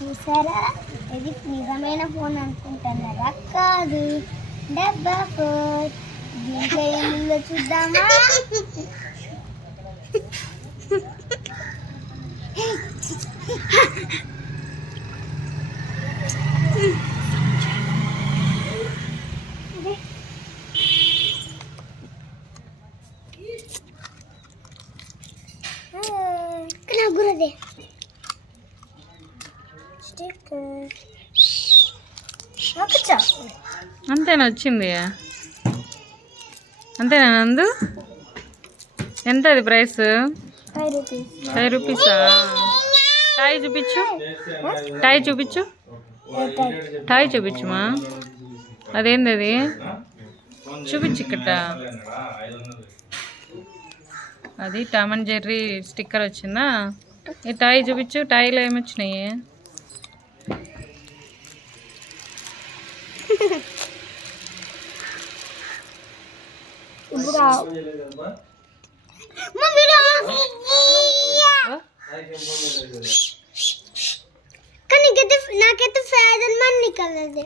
చూసారా? ఇది నిజమైన ఫోన్ అనుకుంటున్నారా? కాదు. డబ్బా ఫోన్. దీంట్లో ఏముందో చూద్దామా? గురదే. అంతేనా వచ్చింది అంతేనా నందు? ఎంత అది ప్రైస్? ఫైవ్ రూపీస్ టాయ్ చూపించు. టాయ్ చూపించు. టాయ్ చూపించుమా? అదేంది అది చూపించు ఇక్కడ. అది టామ్ అండ్ జెర్రీ స్టిక్కర్ వచ్చిందా? ఈ టాయ్ చూపించు. టాయ్లో ఏమొచ్చినాయి? ఇప్పుడు మమ్మీ ఓ, కానీ నాకైతే నాకైతే ఫేదన్ మన్ని కలదే